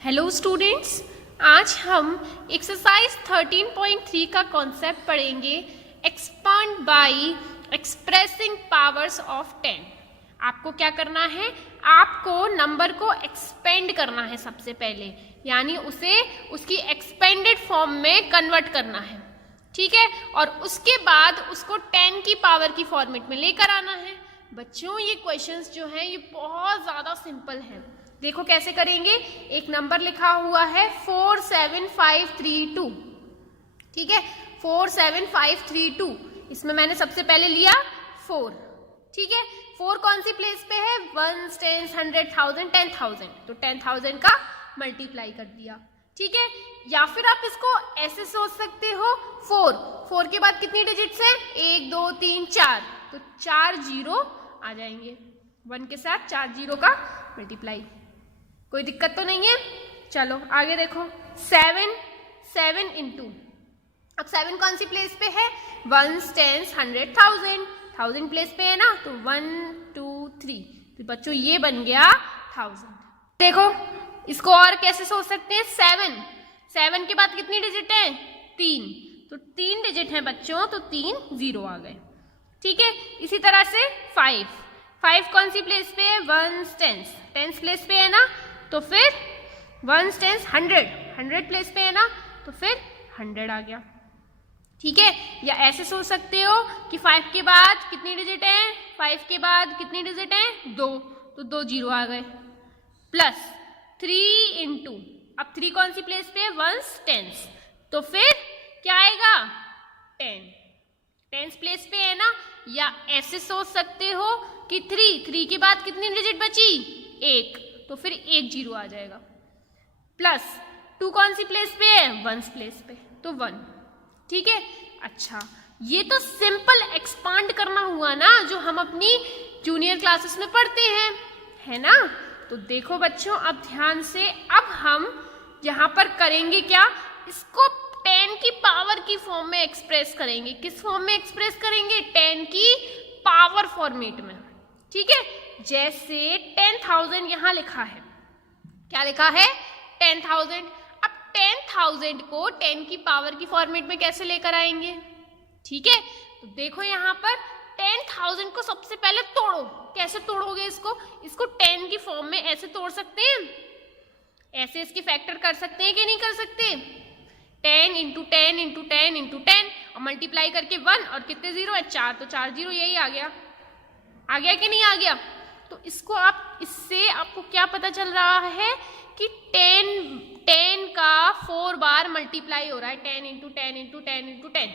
Hello students, आज हम exercise 13.3 का कॉन्सेप्ट पढ़ेंगे expand bye expressing powers of 10। आपको क्या करना है, आपको नंबर को एक्सपेंड करना है सबसे पहले, यानी उसे उसकी एक्सपेंडेड फॉर्म में कन्वर्ट करना है, ठीक है। और उसके बाद उसको 10 की पावर की फॉर्मेट में लेकर आना है। बच्चों, ये क्वेश्चंस जो हैं ये बहुत ज़्यादा सिंपल हैं। देखो कैसे करेंगे। एक नंबर लिखा हुआ है 47532, ठीक है, 47532। इसमें मैंने सबसे पहले लिया 4, ठीक है। 4 कौन सी प्लेस पे है, 1, 10, 100,000, 10,000, तो 10,000 का मल्टीप्लाई कर दिया, ठीक है। या फिर आप इसको ऐसे सोच सकते हो, 4 के बाद कितनी डिजिट्स हैं, 1, 2, 3, 4, तो 4 जीरो आ जाएंगे। 1 के साथ 4 जीरो का मल्टीप्लाई, कोई दिक्कत तो नहीं है। चलो आगे देखो, 7 इंटू, अब 7 कौन सी प्लेस पे है, 1, 10, 100,000, 1000 प्लेस पे है ना, तो 1, 2, 3, तो बच्चों ये बन गया 1000। देखो इसको और कैसे सोच सकते हैं, 7 के बाद कितनी डिजिट है, 3, तो 3 डिजिट है बच्चों, तो 3 जीरो आ गए, ठीक है। इसी तरह से 5 कौन सी प्लेस पे है, 1, 10 प्लेस पे है ना, तो फिर 1, 10, 100 प्लेस पे है ना, तो फिर 100 आ गया, ठीक है। या ऐसे सोच सकते हो कि 5 के बाद कितनी डिजिट है, 5 के बाद कितनी डिजिट है, 2, तो 2 जीरो आ गए। प्लस 3 इंटू, अब 3 कौन सी प्लेस पे है, 1, 10, तो फिर क्या आएगा, 10 प्लेस पे है ना। या ऐसे सोच सकते हो कि 3 के बाद कितनी डिजिट बची, 1, तो फिर 1 जीरो आ जाएगा। प्लस 2 कौन सी प्लेस पे है, 1 प्लेस पे, तो 1, ठीक है। अच्छा, ये तो सिंपल एक्सपांड करना हुआ ना, जो हम अपनी जूनियर क्लासेस में पढ़ते हैं, है ना। तो देखो बच्चों, अब ध्यान से, अब हम यहाँ पर करेंगे क्या, इसको 10 की पावर की फॉर्म में एक्सप्रेस करेंगे। किस फॉर्म में एक्सप्रेस करेंगे, 10 की पावर फॉर्मेट में, ठीक है। जैसे 10,000 यहां लिखा है, क्या लिखा है, 10,000। अब 10,000 को 10 की पावर की फॉर्मेट में कैसे लेकर आएंगे, ठीक है। तो देखो यहां पर 10,000 को सबसे पहले तोड़ो। कैसे तोड़ोगे इसको 10 की फॉर्म में ऐसे तोड़ सकते हैं, ऐसे इसकी फैक्टर कर सकते हैं कि नहीं कर सकते, 10 इंटू 10 इंटू 10 इंटू 10 और मल्टीप्लाई करके 1, और कितने जीरो है, 4, तो 4 जीरो, यही आ गया कि नहीं आ गया। तो इसको आप, इससे आपको क्या पता चल रहा है कि 10 का 4 बार मल्टीप्लाई हो रहा है, 10 इंटू 10 इंटू 10 इंटू 10,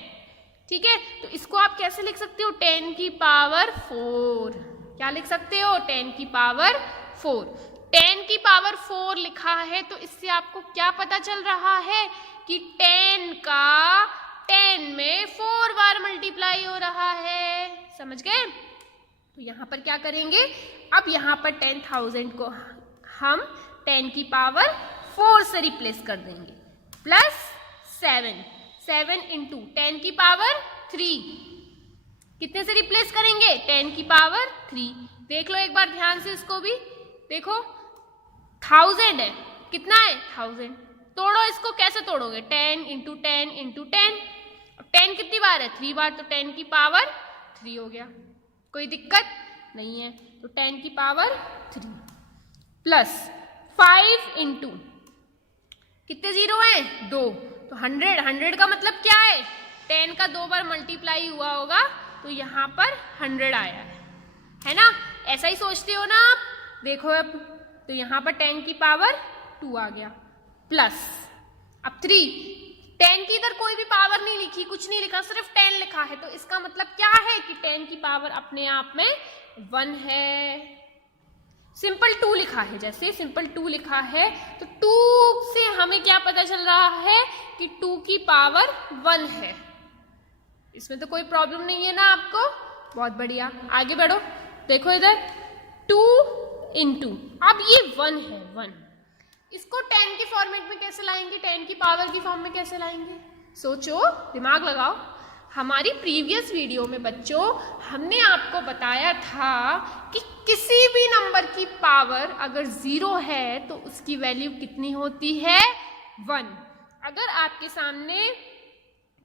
ठीक है। तो इसको आप कैसे लिख सकते हो, 10 की पावर 4, क्या लिख सकते हो, 10 की पावर 4। 10 की पावर 4 लिखा है, तो इससे आपको क्या पता चल रहा है कि 10 का 10 में 4 बार मल्टीप्लाई हो रहा है, समझ गए। तो यहाँ पर क्या करेंगे, अब यहाँ पर 10,000 को हम 10 की पावर 4 से रिप्लेस कर देंगे, प्लस 7 इंटू 10 की पावर 3, कितने से रिप्लेस करेंगे, 10 की पावर 3। देख लो एक बार ध्यान से, इसको भी देखो, 1000 है, कितना है, 1000, तोड़ो इसको, कैसे तोड़ोगे, 10 इंटू 10 इंटू 10, 10 कितनी बार है, 3 बार, तो 10 की पावर 3 हो गया, कोई दिक्कत नहीं है। तो 10 की पावर 3 प्लस 5 इंटू, कितने जीरो हैं, 2, तो 100 का मतलब क्या है, 10 का 2 बार मल्टीप्लाई हुआ होगा, तो यहाँ पर 100 आया है ना। ऐसा ही सोचते हो ना आप, देखो अब, तो यहाँ पर 10 की पावर 2 आ गया, प्लस अब 3, 10 की इधर कोई भी पावर नहीं लिखी, कुछ नहीं लिखा, सिर्फ 10 लिखा है, तो इसका मतलब क्या है कि 10 की पावर अपने आप में 1 है। सिंपल 2 लिखा है, जैसे सिंपल 2 लिखा है, तो 2 से हमें क्या पता चल रहा है कि 2 की पावर 1 है। इसमें तो कोई प्रॉब्लम नहीं है ना आपको, बहुत बढ़िया। आगे बढ़ो, देखो इधर 2 इंटू, अब ये 1 है, 1, इसको 10 की फॉर्मेट में कैसे लाएंगे, 10 की पावर की फॉर्म में कैसे लाएंगे, सोचो, दिमाग लगाओ। हमारी प्रीवियस वीडियो में बच्चों हमने आपको बताया था कि किसी भी नंबर की पावर अगर 0 है तो उसकी वैल्यू कितनी होती है 1। अगर आपके सामने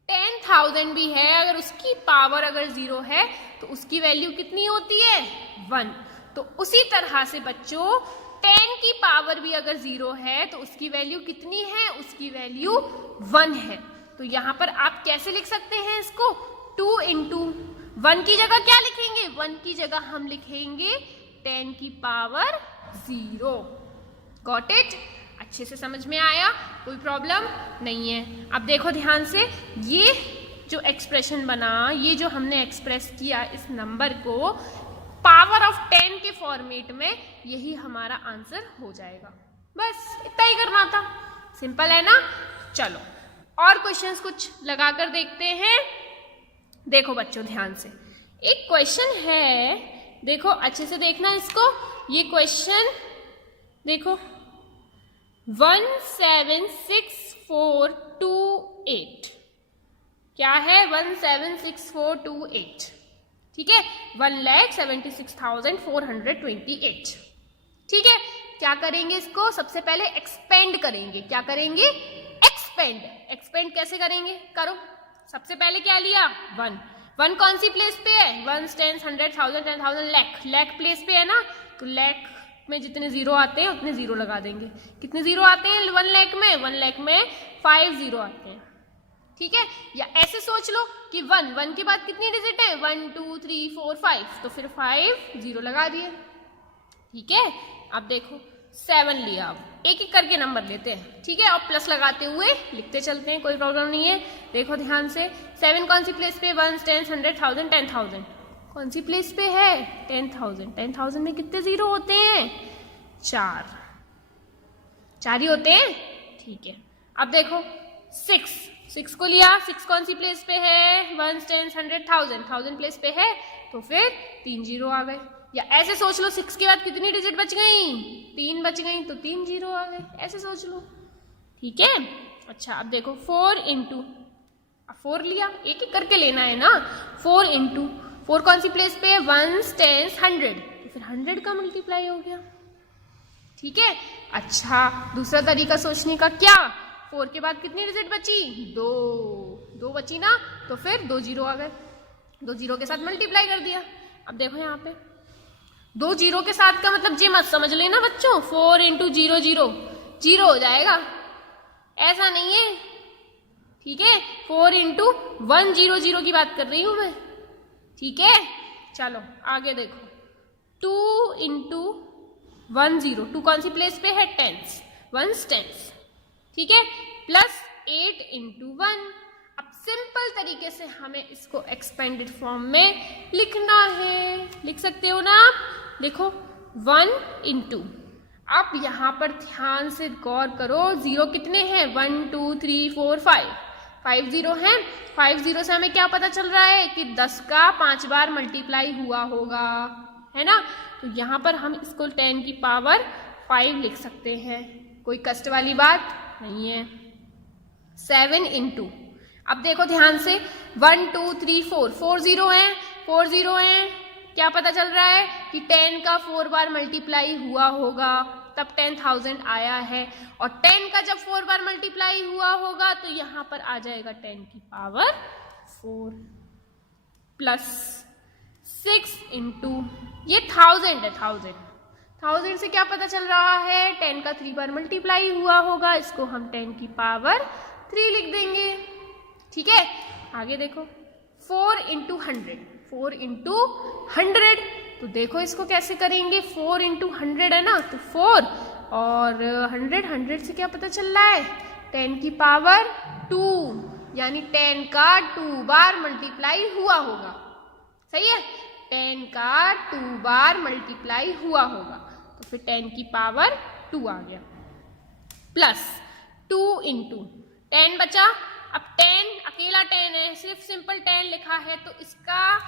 10,000 भी है, अगर उसकी पावर अगर 0 है तो उसकी वैल्यू कितनी होती है 1। तो उसी तरह से बच्चों 10 की पावर भी अगर 0 है तो उसकी वैल्यू कितनी है, उसकी वैल्यू 1 है। तो यहाँ पर आप कैसे लिख सकते हैं इसको, 2 इंटू 1 की जगह क्या लिखेंगे, 1 की जगह हम लिखेंगे 10 की पावर 0। Got it? अच्छे से समझ में आया, कोई प्रॉब्लम नहीं है। अब देखो ध्यान से, ये जो एक्सप्रेशन बना, ये जो हमने एक्सप्रेस किया इस नंबर को पावर ऑफ 10 के फॉर्मेट में, यही हमारा आंसर हो जाएगा। बस इतना ही करना था, सिंपल है ना। चलो और क्वेश्चंस कुछ लगाकर देखते हैं। देखो बच्चों ध्यान से, एक क्वेश्चन है, देखो अच्छे से देखना इसको। ये क्वेश्चन देखो 176428 क्या है, 176428, ठीक है, 1,76,428। ठीक है, क्या करेंगे इसको, सबसे पहले एक्सपेंड करेंगे। क्या करेंगे, एक्सपेंड। एक्सपेंड कैसे करेंगे, करो। सबसे पहले क्या लिया 1, 1 कौन सी प्लेस पे है, 1 10 100 1000 10,000 लाख, लाख प्लेस पे है ना, तो लाख में जितने जीरो आते हैं उतने जीरो लगा देंगे। कितने जीरो आते हैं 1 लाख में, 1 लाख में 5 जीरो आते हैं। ठीक है, या ऐसे सोच लो कि 1 के बाद कितनी डिजिट है, 1 2 3 4 5, तो फिर 5 जीरो लगा दिए। ठीक है, अब देखो 7 लिया, अब एक एक करके नंबर लेते हैं, ठीक है, और प्लस लगाते हुए लिखते चलते हैं, कोई प्रॉब्लम नहीं है। देखो ध्यान से, 7 कौन सी प्लेस पे, 1 10 100 1000 10,000, कौन सी प्लेस पे है 10,000। 10,000 में कितने जीरो होते हैं, 4 ही होते हैं। ठीक है, अब देखो 6 को लिया, 6 कौन सी प्लेस पे है, 1 10 100 1000 प्लेस पे है, तो फिर 3 जीरो आ गए। या ऐसे सोच लो 6 के बाद कितनी डिजिट बच गई, 3 बच गई, तो 3 जीरो आ गए, ऐसे सोच लो। ठीक है, अच्छा अब देखो 4 इंटू, 4 लिया, एक एक करके लेना है ना। 4 इंटू 4 कौन सी प्लेस पे है, 1 10 100, तो फिर 100 का मल्टीप्लाई हो गया। ठीक है, अच्छा दूसरा तरीका सोचने का, क्या 4 के बाद कितनी डिजिट बची, 2 बची ना, तो फिर 2 जीरो आ गए, 2 जीरो के साथ मल्टीप्लाई कर दिया। अब देखो यहाँ पे 2 जीरो के साथ का मतलब ये मत समझ लेना बच्चों 4 इंटू 0 0 जीरो हो जाएगा, ऐसा नहीं है। ठीक है, 4 इंटू 1 0 0 की बात कर रही हूं मैं। ठीक है, चलो आगे देखो 2 इंटू 1 0, 2 कौन सी प्लेस पे है, टेंस, 1 टेंस। ठीक है, प्लस 8 इंटू 1। अब सिंपल तरीके से हमें इसको एक्सपेंडेड फॉर्म में लिखना है, लिख सकते हो ना आप। देखो 1 इंटू, आप यहाँ पर ध्यान से गौर करो, जीरो कितने हैं, 1 2 3 4 5 जीरो हैं। 5 जीरो से हमें क्या पता चल रहा है कि 10 का 5 बार मल्टीप्लाई हुआ होगा, है ना। तो यहाँ पर हम इसको 10 की पावर 5 लिख सकते हैं, कोई कष्ट वाली बात नहीं है। 7 इंटू, अब देखो ध्यान से 1 2 3 4 जीरो हैं, 4 जीरो हैं, क्या पता चल रहा है कि 10 का 4 बार मल्टीप्लाई हुआ होगा, तब 10,000 आया है। और 10 का जब 4 बार मल्टीप्लाई हुआ होगा तो यहाँ पर आ जाएगा 10 की पावर 4 प्लस 6 इंटू, ये 1000 है, 1000 से क्या पता चल रहा है, 10 का 3 बार मल्टीप्लाई हुआ होगा, इसको हम 10 की पावर 3 लिख देंगे। ठीक है, आगे देखो 4 इंटू 100, 4 इंटू 100, तो देखो इसको कैसे करेंगे, 4 इंटू 100 है ना, तो 4 और 100 से क्या पता चल रहा है, 10 की पावर 2, यानी 10 का 2 बार मल्टीप्लाई हुआ होगा। सही है, 10 का 2 बार मल्टीप्लाई हुआ होगा, तो फिर 10 की पावर 2 आ गया, प्लस 2 इंटू 10 बचा। अब 10 अकेला 10 है, सिर्फ सिंपल 10 लिखा है, तो इसका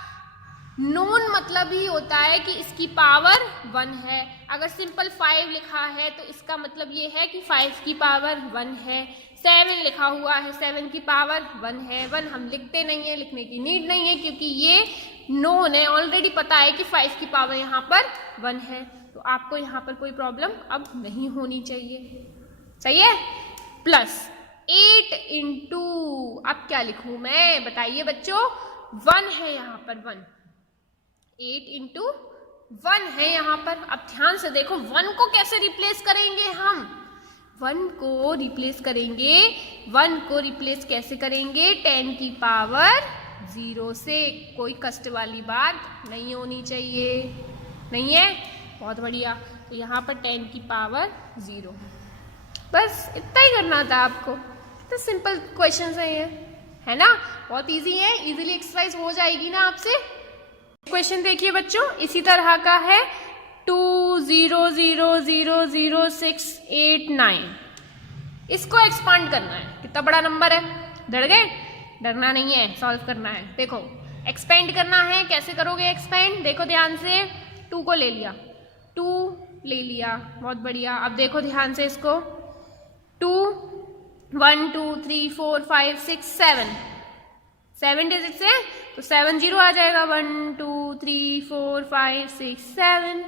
नोन मतलब ही होता है कि इसकी पावर 1 है। अगर सिंपल 5 लिखा है तो इसका मतलब ये है कि 5 की पावर 1 है। 7 लिखा हुआ है, 7 की पावर 1 है। 1 हम लिखते नहीं है, लिखने की नीड नहीं है, क्योंकि ये नोन है, ऑलरेडी पता है कि 5 की पावर यहाँ पर 1 है। तो आपको यहाँ पर कोई प्रॉब्लम अब नहीं होनी चाहिए। सही है। प्लस 8 इंटू, अब क्या लिखूं मैं, बताइए बच्चों। 1 है यहाँ पर, 1, 8 इंटू 1 है यहाँ पर। अब ध्यान से देखो, 1 को कैसे रिप्लेस करेंगे हम। 1 को रिप्लेस करेंगे, 1 को रिप्लेस कैसे करेंगे, 10 की पावर 0 से। कोई कष्ट वाली बात नहीं होनी चाहिए, नहीं है। बहुत बढ़िया। तो यहाँ पर 10 की पावर 0, बस इतना ही करना था आपको। तो सिंपल क्वेश्चन है ये, है ना, बहुत इजी है, इजीली एक्सरसाइज हो जाएगी ना आपसे। क्वेश्चन देखिए बच्चों, इसी तरह का है 200000689। इसको एक्सपांड करना है। कितना बड़ा नंबर है, डर गए? डरना नहीं है, सॉल्व करना है। देखो एक्सपेंड करना है, कैसे करोगे एक्सपेंड, देखो ध्यान से। 2 को ले लिया, 2 ले लिया, बहुत बढ़िया। अब देखो ध्यान से इसको, 2 1 2 3 4 5 6 7 डिजिट से, तो 7 0 आ जाएगा। 1 2 3 4 5 6 7,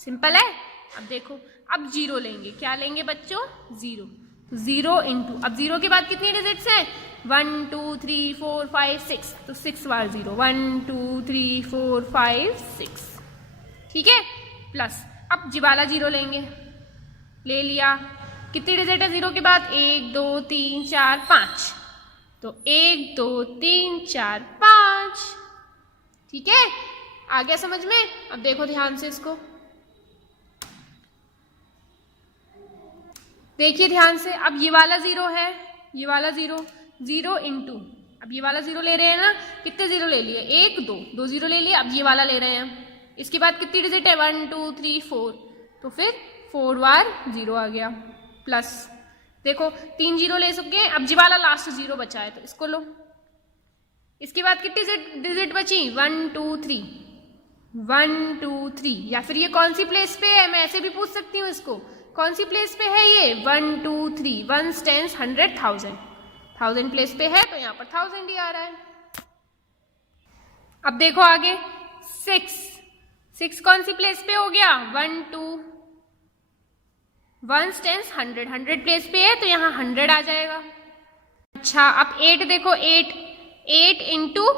सिंपल है। अब देखो, अब 0 लेंगे, क्या लेंगे बच्चों, 0। 0 इंटू, अब 0 के बाद कितनी डिजिट्स हैं, 1 2 3 4 5 6, तो 6 बार 0, 1 2 3 4 5 6, ठीक है। प्लस अब जिवाला 0 लेंगे, ले लिया। कितनी डिजिट है 0 के बाद, 1 2 3 4 5, तो 1 2 3 4 5, ठीक है। आ गया समझ में। अब देखो ध्यान से इसको, देखिए ध्यान से। अब ये वाला 0 है, ये वाला 0, 0 इंटू, अब ये वाला 0 ले रहे हैं ना, कितने 0 ले लिए, 1 2 2 0 ले लिए। अब ये वाला ले रहे हैं, इसके बाद कितनी डिजिट है, 1 2 3 4, तो फिर 4 बार 0 आ गया। प्लस देखो 3 0 ले सकते हैं, अब जी वाला लास्ट 0 बचा है तो इसको लो। इसके बाद कितनी डिजिट बची, 1 2 3, 1 2 3, या फिर ये कौन सी प्लेस पे है, मैं ऐसे भी पूछ सकती हूँ इसको, कौन सी प्लेस पे है ये, 1 2 3, 1 10 100 1000, 1000 प्लेस पे है तो यहाँ पर 1000 ही आ रहा है। अब देखो आगे 6 कौन सी प्लेस पे हो गया, 1 2 1 10 100, 100 प्लेस पे है तो यहाँ 100 आ जाएगा। अच्छा अब 8 देखो, 8 इंटू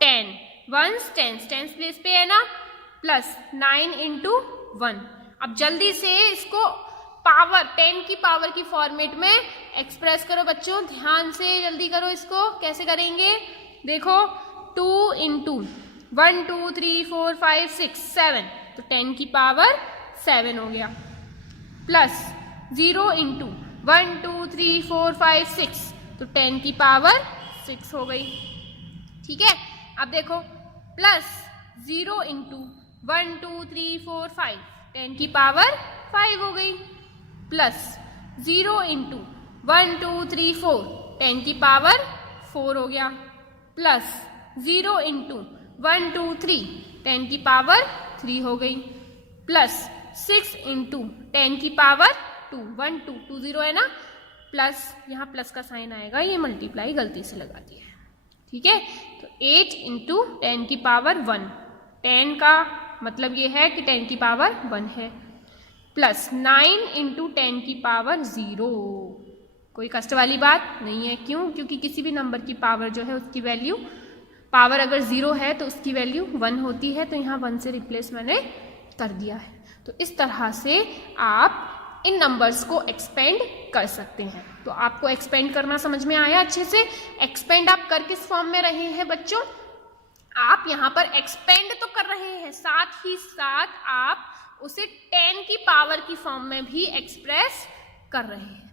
10, 1 10 प्लेस पे है ना, प्लस 9 इंटू 1। अब जल्दी से इसको पावर 10 की पावर की फॉर्मेट में एक्सप्रेस करो बच्चों, ध्यान से जल्दी करो इसको। कैसे करेंगे, देखो 2 इंटू 1 2 3 4 5 6 7, तो 10 की पावर 7 हो गया। प्लस 0 इंटू 1 2 3 4 5 6, तो 10 की पावर 6 हो गई, ठीक है। अब देखो प्लस 0 इंटू 1 2 3 4 5, 10 की पावर 5 हो गई। प्लस 0 इंटू 1 2 3 4, 10 की पावर 4 हो गया। प्लस 0 इंटू 1 2 3, 10 की पावर 3 हो गई। प्लस 6 इंटू 10 की पावर 2, 1 2 2 0 है ना, प्लस यहाँ प्लस का साइन आएगा, ये मल्टीप्लाई गलती से लगा दिया है, ठीक है। तो 8 इंटू 10 की पावर 1, 10 का मतलब ये है कि 10 की पावर 1 है। प्लस 9 इंटू 10 की पावर 0, कोई कष्ट वाली बात नहीं है। क्यों, क्योंकि किसी भी नंबर की पावर जो है उसकी वैल्यू, पावर अगर 0 है तो उसकी वैल्यू 1 होती है, तो यहाँ 1 से रिप्लेस मैंने कर दिया है। तो इस तरह से आप इन नंबर्स को एक्सपेंड कर सकते हैं। तो आपको एक्सपेंड करना समझ में आया अच्छे से। एक्सपेंड आप कर किस फॉर्म में रहे हैं बच्चों, आप यहाँ पर एक्सपेंड तो कर रहे हैं, साथ ही साथ आप उसे 10 की पावर की फॉर्म में भी एक्सप्रेस कर रहे हैं,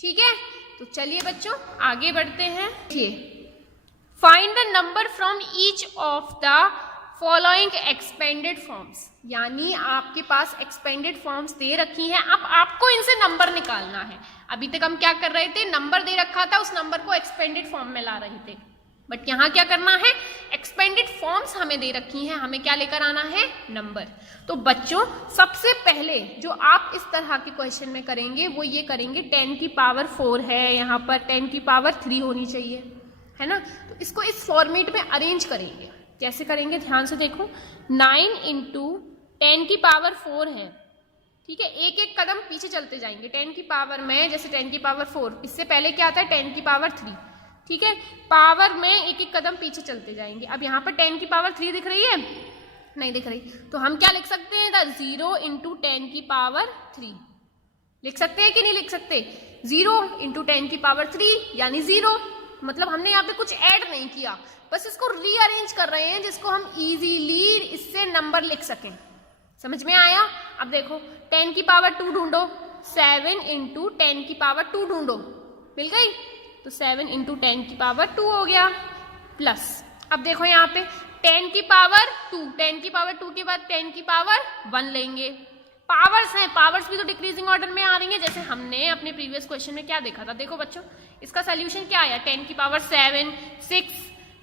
ठीक है। तो चलिए बच्चों आगे बढ़ते हैं। देखिए, find the number from each of the following expanded forms, यानी आपके पास एक्सपेंडेड फॉर्म्स दे रखी हैं, अब आपको इनसे नंबर निकालना है। अभी तक हम क्या कर रहे थे, नंबर दे रखा था, उस नंबर को एक्सपेंडेड फॉर्म में ला रहे थे, बट यहाँ क्या करना है, एक्सपेंडेड फॉर्म्स हमें दे रखी हैं, हमें क्या लेकर आना है, नंबर। तो बच्चों सबसे पहले जो आप इस तरह के क्वेश्चन में करेंगे वो ये करेंगे 10 की पावर 4 है, यहाँ पर 10 की पावर 3 होनी चाहिए, है ना। तो इसको इस फॉर्मेट में अरेंज करेंगे। कैसे करेंगे, ध्यान से देखो। 9 इंटू 10 की पावर 4 है, ठीक है, एक एक कदम पीछे चलते जाएंगे। 10 की पावर में जैसे 10 की पावर 4, इससे पहले क्या आता है 10 की पावर 3, ठीक है, पावर में एक एक कदम पीछे चलते जाएंगे। अब यहाँ पर 10 की पावर 3 दिख रही है, नहीं दिख रही, तो हम क्या लिख सकते हैं इधर 0 इंटू 10 की पावर 3 लिख सकते हैं कि नहीं लिख सकते। 0 इंटू 10 की पावर 3 यानी 0, मतलब हमने यहाँ पे कुछ ऐड नहीं किया, बस इसको रीअरेंज कर रहे हैं जिसको हम इजीली इससे नंबर लिख सकें। समझ में आया। अब देखो 10 की पावर 2 ढूंढो, 7 इंटू 10 की पावर 2 ढूंढो, मिल गई, तो 7 इंटू 10 की पावर 2 हो गया, प्लस अब देखो यहाँ पे 10 की पावर 2, 10 की पावर 2 के बाद 10 की पावर 1 लेंगे। पावर्स हैं, पावर्स भी तो डिक्रीजिंग ऑर्डर में आ रही हैं, जैसे हमने अपने प्रीवियस क्वेश्चन में क्या देखा था। देखो बच्चों इसका सोल्यूशन क्या आया, 10 की पावर 7, 6,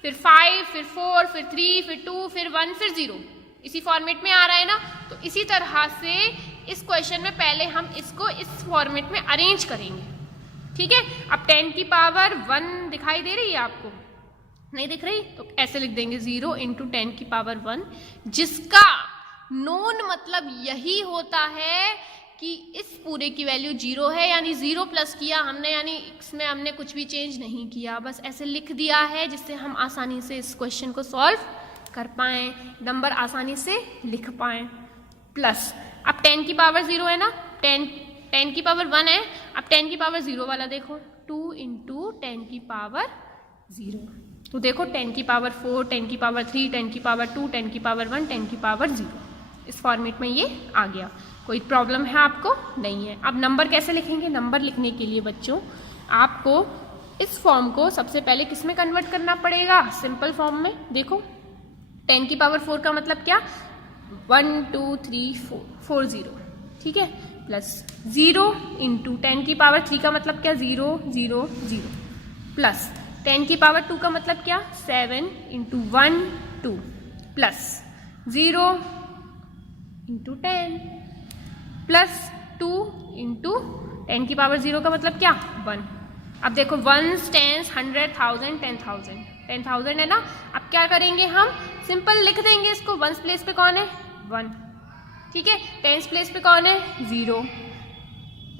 फिर 5, फिर 4, फिर 3, फिर 2, फिर 1, फिर 0, इसी फॉर्मेट में आ रहा है ना। तो इसी तरह से इस क्वेश्चन में पहले हम इसको इस फॉर्मेट में अरेंज करेंगे, ठीक है। अब 10 की पावर 1 दिखाई दे रही है आपको, नहीं दिख रही, तो ऐसे लिख देंगे 0 इंटू 10 की पावर 1, जिसका नोन मतलब यही होता है कि इस पूरे की वैल्यू 0 है, यानी 0 प्लस किया हमने, यानी इसमें हमने कुछ भी चेंज नहीं किया, बस ऐसे लिख दिया है जिससे हम आसानी से इस क्वेश्चन को सॉल्व कर पाएं, नंबर आसानी से लिख पाएं। प्लस अब 10 की पावर 0 है ना, 10 की पावर 1 है, अब 10 की पावर 0 वाला देखो, 2 इंटू 10 की पावर 0, तो देखो 10 की पावर 4, 10 की पावर 3, 10 की पावर 2, 10 की पावर 1, 10 की पावर 0, इस फॉर्मेट में ये आ गया। कोई प्रॉब्लम है आपको, नहीं है। अब नंबर कैसे लिखेंगे, नंबर लिखने के लिए बच्चों आपको इस फॉर्म को सबसे पहले किस में कन्वर्ट करना पड़ेगा, सिंपल फॉर्म में। देखो 10 की पावर 4 का मतलब क्या, 1 2 3 4, 4 0, ठीक है, प्लस 0 इंटू 10 की पावर 3 का मतलब क्या, 0 0 0, प्लस 10 की पावर 2 का मतलब क्या, 7 into 1 2, plus 0 into 10, plus 2 into 10 की पावर 0 का मतलब क्या, 1। अब देखो 1s 10s 100 1000 10,000, 10,000 है ना। अब क्या करेंगे हम, सिंपल लिख देंगे इसको, 1s प्लेस पे कौन है 1, ठीक है, 10s प्लेस पे कौन है 0,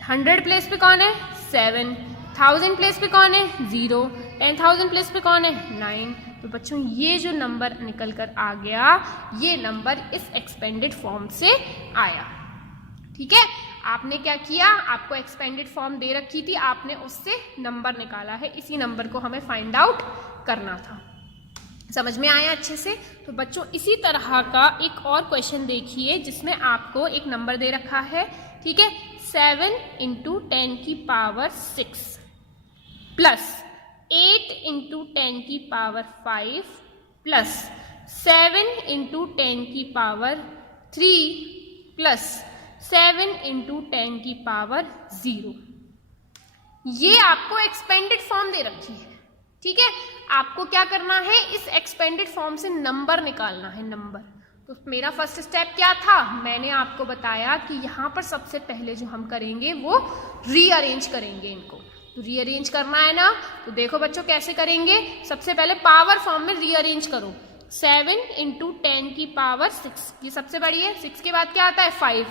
100 प्लेस पे कौन है 7, 1000 प्लेस पे कौन है 0, 10,000 प्लेस पे कौन है 9। तो बच्चों ये जो नंबर निकल कर आ गया, ये नंबर इस एक्सपेंडेड फॉर्म से आया, ठीक है। आपने क्या किया, आपको एक्सपेंडेड फॉर्म दे रखी थी, आपने उससे नंबर निकाला है, इसी नंबर को हमें फाइंड आउट करना था। समझ में आया अच्छे से। तो बच्चों इसी तरह का एक और क्वेश्चन देखिए जिसमें आपको एक नंबर दे रखा है, ठीक है, 7 इंटू 10 की पावर 6 प्लस 8 इंटू 10 की पावर 5 प्लस 7 इंटू 10 की पावर 3 प्लस 7 इंटू 10 की पावर 0। ये आपको एक्सपेंडेड फॉर्म दे रखी है, ठीक है। आपको क्या करना है, इस एक्सपेंडेड फॉर्म से नंबर निकालना है, नंबर। तो मेरा फर्स्ट स्टेप क्या था, मैंने आपको बताया कि यहाँ पर सबसे पहले जो हम करेंगे वो रीअरेंज करेंगे इनको। तो रीअरेंज करना है ना, तो देखो बच्चों कैसे करेंगे। सबसे पहले पावर फॉर्म में रीअरेंज करो, 7 इंटू 10 की पावर 6, ये सबसे बड़ी है, 6 के बाद क्या आता है 5,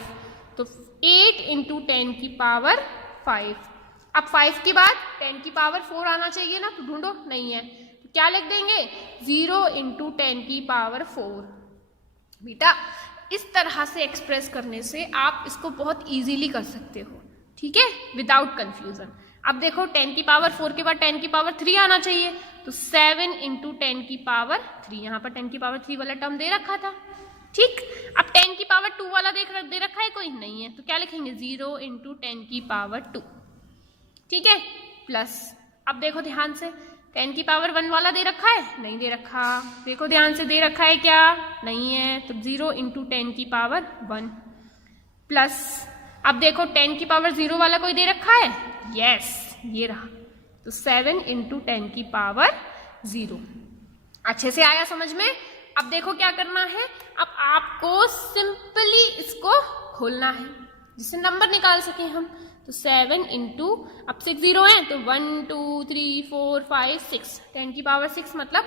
तो 8 इंटू 10 की पावर 5। अब 5 के बाद 10 की पावर 4 आना चाहिए ना, तो ढूंढो, नहीं है, तो क्या लिख देंगे 0 इंटू 10 की पावर 4। बेटा इस तरह से एक्सप्रेस करने से आप इसको बहुत इजीली कर सकते हो, ठीक है, विदाउट कंफ्यूजन। अब देखो 10 की पावर 4 के बाद 10 की पावर 3 आना चाहिए, तो 7 इंटू 10 की पावर 3, यहाँ पर 10 की पावर 3 वाला टर्म दे रखा था, ठीक। अब 10 की पावर 2 वाला दे रखा है, कोई नहीं है, तो क्या लिखेंगे 0 इंटू 10 की पावर 2, ठीक है, प्लस अब देखो ध्यान से 10 की पावर 1 वाला दे रखा है, नहीं दे रखा, देखो ध्यान से दे रखा है क्या, नहीं है, तो 0 इंटू 10 की पावर 1 प्लस अब देखो 10 की पावर 0 वाला कोई दे रखा है, यस ये रहा, तो 7 इंटू 10 की पावर 0। अच्छे से आया समझ में? अब देखो क्या करना है, अब आपको सिंपली इसको खोलना है जिससे नंबर निकाल सके हम। तो 7 इंटू, अब 6 जीरो है तो 1 2 3 4 5 6, 10 की पावर 6 मतलब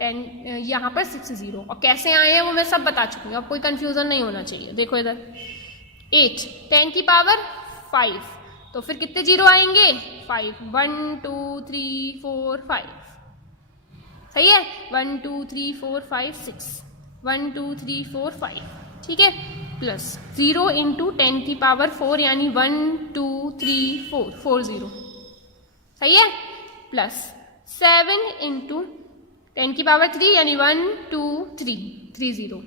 10, यहाँ पर 6 जीरो। और कैसे आए हैं वो मैं सब बता चुकी हूँ, अब कोई कंफ्यूजन नहीं होना चाहिए। देखो इधर 8, 10 की पावर 5, तो फिर कितने जीरो आएंगे? 5, 1 2 3 4 5, सही है। 1 2 3 4 5 6, 1 2 3 4 5, ठीक है। प्लस 0 इंटू 10 की पावर 4 यानी 1 2 3 4, 4 जीरो, सही है। प्लस 7 इंटू 10 की पावर 3 यानी 1 2 3, 3 जीरो।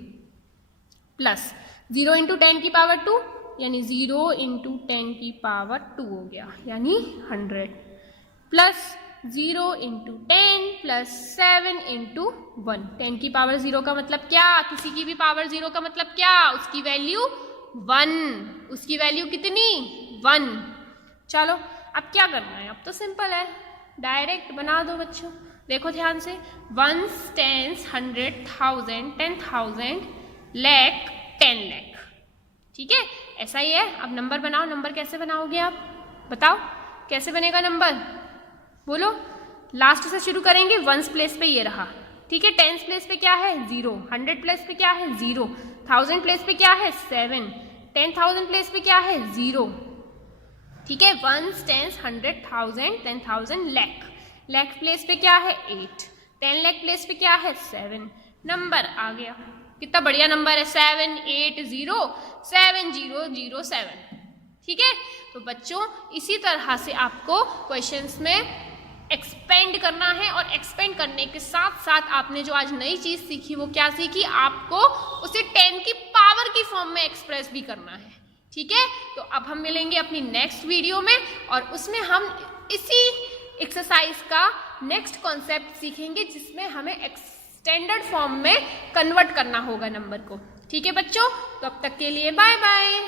प्लस 0 इंटू 10 की पावर 2 यानी 0 इंटू 10 की पावर 2 हो गया यानी 100। प्लस 0 इंटू 10 प्लस 7 इंटू 1, 10 की पावर 0 का मतलब क्या? किसी की भी पावर 0 का मतलब क्या? उसकी वैल्यू 1, उसकी वैल्यू कितनी? 1। चलो अब क्या करना है, अब तो सिंपल है, डायरेक्ट बना दो बच्चों। देखो ध्यान से, 1s, 10s, 100, 1000, 10,000, लाख, 10 लाख, ठीक है। ऐसा ही है। अब नंबर बनाओ। नंबर कैसे बनाओगे आप बताओ, कैसे बनेगा नंबर? बोलो। लास्ट से शुरू करेंगे, 1s प्लेस पे ये रहा, ठीक है। 10s प्लेस पे क्या है? 0, 100 प्लेस पे क्या है? 0, 1000 प्लेस पे क्या है? 7, 10,000 प्लेस पे क्या है? 0, ठीक है। 1s, 10s, 100, 1000, 10,000, lakh, lakh place पे क्या है? 8, 10 लाख प्लेस पे क्या है? 7। नंबर आ गया, कितना बढ़िया नंबर है, 7 8 0 7 0 0 7, ठीक है। तो बच्चों इसी तरह से आपको क्वेश्चंस में एक्सपेंड करना है, और एक्सपेंड करने के साथ साथ आपने जो आज नई चीज सीखी वो क्या सीखी? आपको उसे 10 की पावर की फॉर्म में एक्सप्रेस भी करना है, ठीक है। तो अब हम मिलेंगे अपनी नेक्स्ट वीडियो में, और उसमें हम इसी एक्सरसाइज का नेक्स्ट कॉन्सेप्ट सीखेंगे जिसमें हमें स्टैंडर्ड फॉर्म में कन्वर्ट करना होगा नंबर को, ठीक है बच्चों। तो अब तक के लिए बाय बाय।